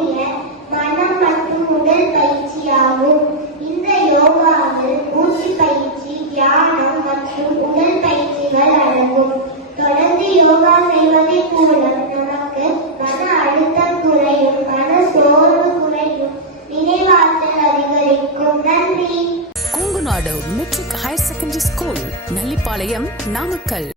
அடங்கிய மனம் மற்றும் உடல் பயிற்சியாகும். இந்த யோகாவில் மூச்சு பயிற்சி, தியானம் மற்றும் உடல் பயிற்சிகள் அடங்கும். தொடர்ந்து யோகா செய்வதன் மூலம் நமக்கு மன அழுத்தம் குறையும், மன சோர்வு குறையும், நினைவாற்றல் அதிகரிக்கும். நன்றி. Kongunadu matric higher secondary school, Nallipalayam, Namakkal.